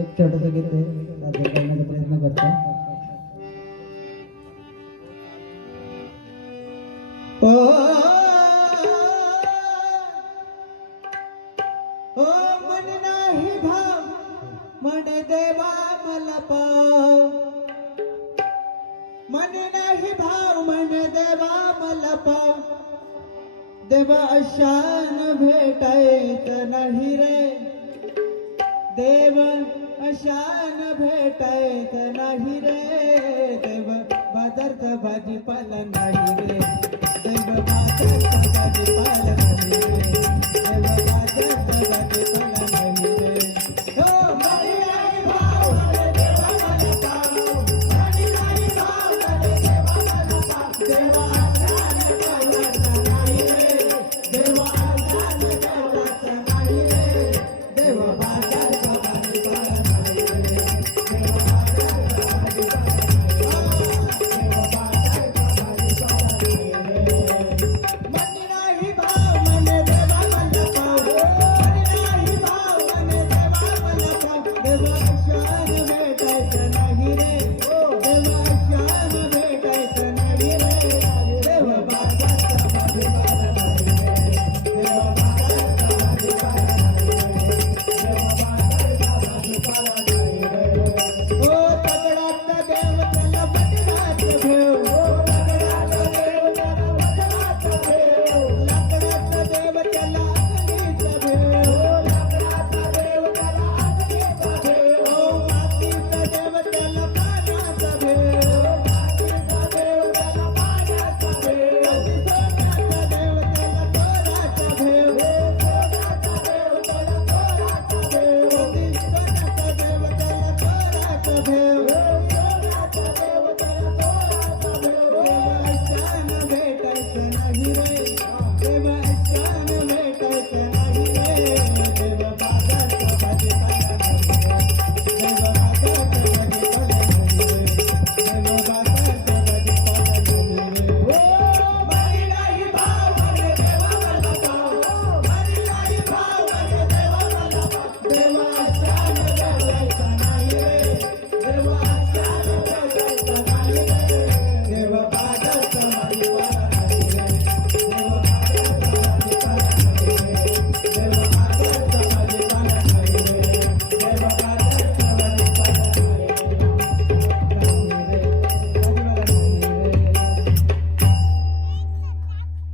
एक छोटंसं गीत सादर करण्याचा प्रयत्न करतो. ओ ओ मन नाही भाव मन देवा मला पाव, मन नाही भाव मन देवा मला पाव, देवा अशान भेटायचं नाही रे, देव अशान भेटायचं नाही रे, देव बाजारचा भाजीपाला नाही रे, देव बाजारचा भाजीपाला नाही रे, देव बाजारचा भाजीपाला नाही रे. हो मनी नाही भाव मने देवा मला पाव, मनी नाही भाव मने देवा मला पाव, देवा अशान भेटायचं नाही रे, देव अशान भेटायचं नाही रे, देव बाजारचा भाजीपाला नाही रे, देव बाजारचा भाजीपाला भेटायचं नाही रे.